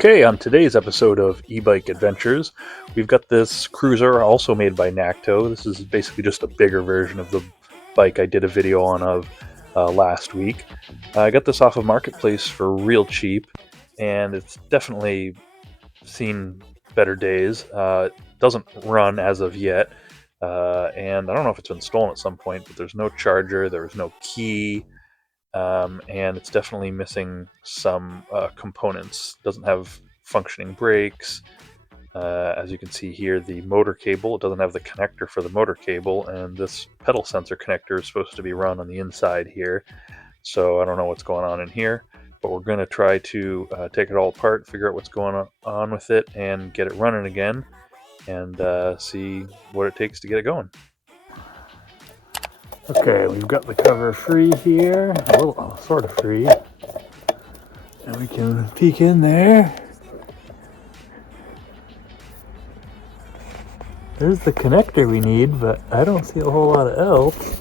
Okay, on today's episode of E-Bike Adventures, we've got this cruiser also made by Nacto. This is basically just a bigger version of the bike I did a video on last week. I got this off of Marketplace for real cheap, and it's definitely seen better days. It doesn't run as of yet, and I don't know if it's been stolen at some point, but there's no charger, there was no key, and it's definitely missing some components. Doesn't have functioning brakes. As you can see here, the motor cable, it doesn't have the connector for the motor cable, and this pedal sensor connector is supposed to be run on the inside here. So I don't know what's going on in here, but we're going to try to take it all apart, figure out what's going on with it, and get it running again, and see what it takes to get it going. Okay, we've got the cover free here, a little sort of free, and we can peek in there. There's the connector we need, but I don't see a whole lot of else.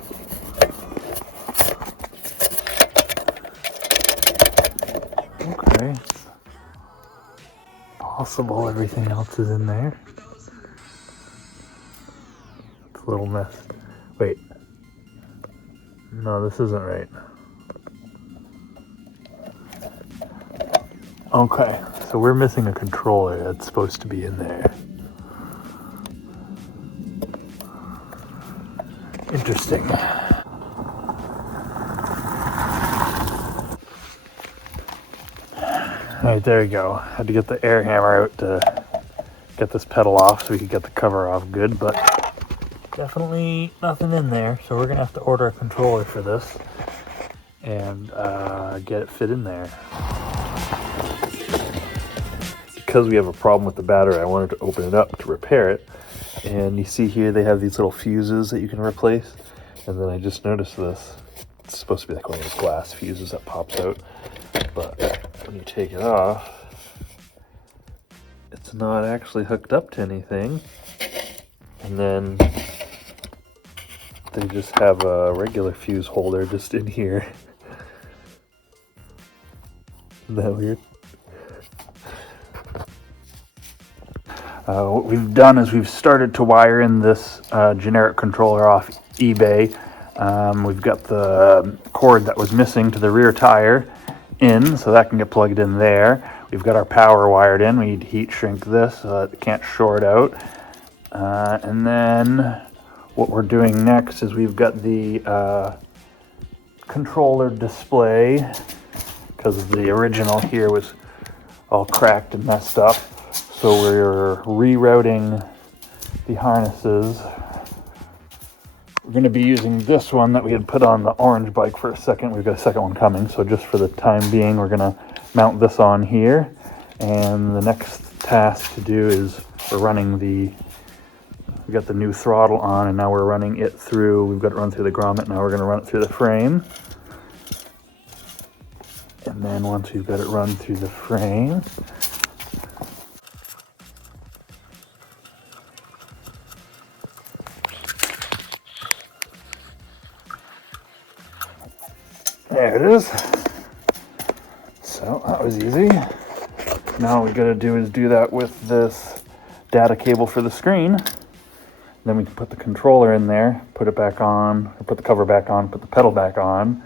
Okay, it's possible everything else is in there. It's a little mess. Wait. No, this isn't right. Okay, so we're missing a controller that's supposed to be in there. Interesting. Alright, there you go. Had to get the air hammer out to get this pedal off so we could get the cover off good, but definitely nothing in there, so we're gonna have to order a controller for this and get it fit in there. Because we have a problem with the battery, I wanted to open it up to repair it, and you see here they have these little fuses that you can replace, and then I just noticed this. It's supposed to be like one of those glass fuses that pops out, but when you take it off, it's not actually hooked up to anything, and then they just have a regular fuse holder just in here. Isn't that weird? What we've done is we've started to wire in this generic controller off eBay. We've got the cord that was missing to the rear tire in, so that can get plugged in there. We've got our power wired in. We need to heat shrink this so that it can't short out. And then what we're doing next is we've got the controller display, because the original here was all cracked and messed up. So we're rerouting the harnesses. We're going to be using this one that we had put on the orange bike for a second. We've got a second one coming, so just for the time being, we're going to mount this on here. And the next task to do is we're running we got the new throttle on, and now we're running it through. We've got it run through the grommet. Now we're going to run it through the frame. And then once we've got it run through the frame, there it is. So that was easy. Now all we gotta do is do that with this data cable for the screen. Then we can put the controller in there, put it back on, or put the cover back on, put the pedal back on,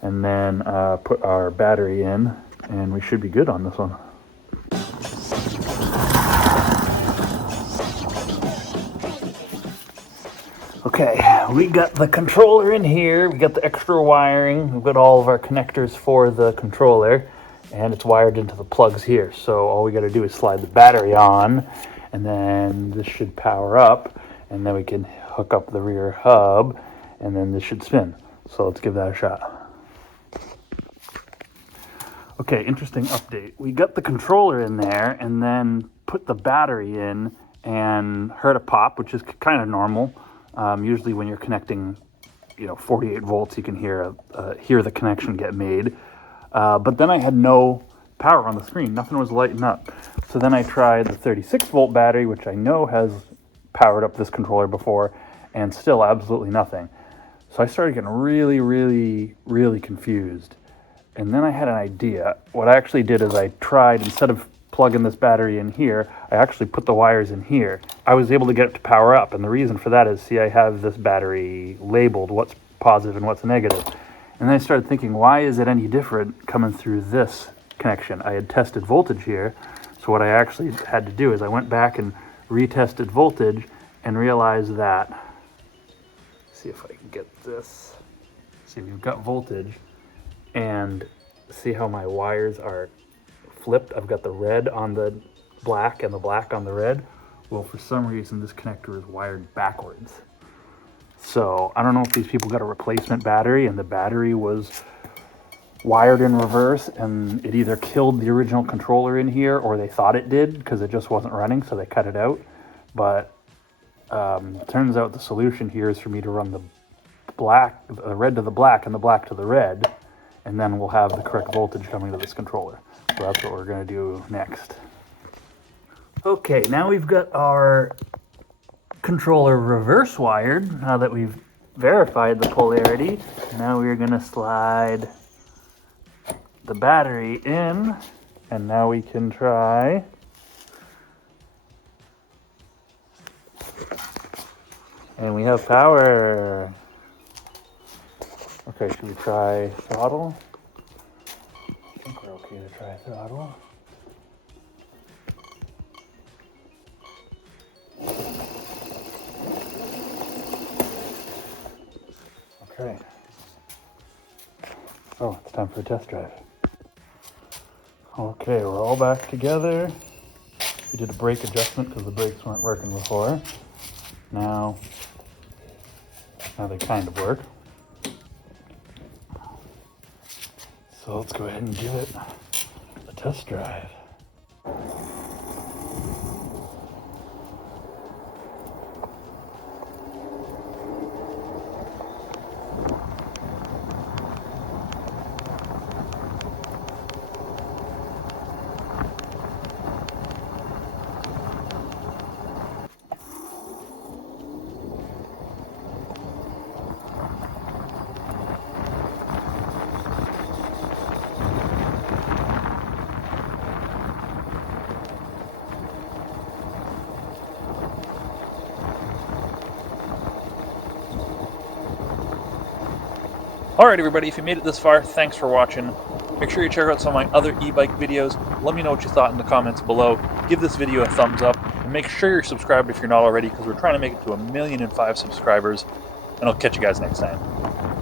and then put our battery in, and we should be good on this one. Okay, we got the controller in here, we got the extra wiring, we've got all of our connectors for the controller, and it's wired into the plugs here. So all we gotta do is slide the battery on, and then this should power up, and then we can hook up the rear hub, and then this should spin. So let's give that a shot. Okay, interesting update. We got the controller in there, and then put the battery in, and heard a pop, which is kind of normal. Usually when you're connecting, 48 volts, you can hear the connection get made. But then I had no power on the screen. Nothing was lighting up. So then I tried the 36 volt battery, which I know has powered up this controller before, and still absolutely nothing. So I started getting really, really, really confused. And then I had an idea. What I actually did is I tried, instead of plugging this battery in here, I actually put the wires in here. I was able to get it to power up, and the reason for that is, see, I have this battery labeled what's positive and what's negative. And then I started thinking, why is it any different coming through this connection? I had tested voltage here, so what I actually had to do is I went back and retested voltage and realized that, see if I can get this, see, we've got voltage, and see how my wires are flipped? I've got the red on the black and the black on the red. Well, for some reason this connector is wired backwards. So I don't know if these people got a replacement battery and the battery was wired in reverse and it either killed the original controller in here or they thought it did because it just wasn't running, so they cut it out. But turns out the solution here is for me to run the red to the black and the black to the red, and then we'll have the correct voltage coming to this controller. So that's what we're going to do next. Okay, now we've got our controller reverse wired. Now that we've verified the polarity, now we're going to slide the battery in, and now we can try and we have power. Okay, should we try throttle? I think we're okay to try throttle. Okay. Oh, it's time for a test drive. Okay, we're all back together. We did a brake adjustment because the brakes weren't working before. Now they kind of work. So let's go ahead and give it a test drive. Alright everybody, if you made it this far, thanks for watching. Make sure you check out some of my other e-bike videos. Let me know what you thought in the comments below. Give this video a thumbs up, and make sure you're subscribed if you're not already, because we're trying to make it to 1,005,000 subscribers, and I'll catch you guys next time.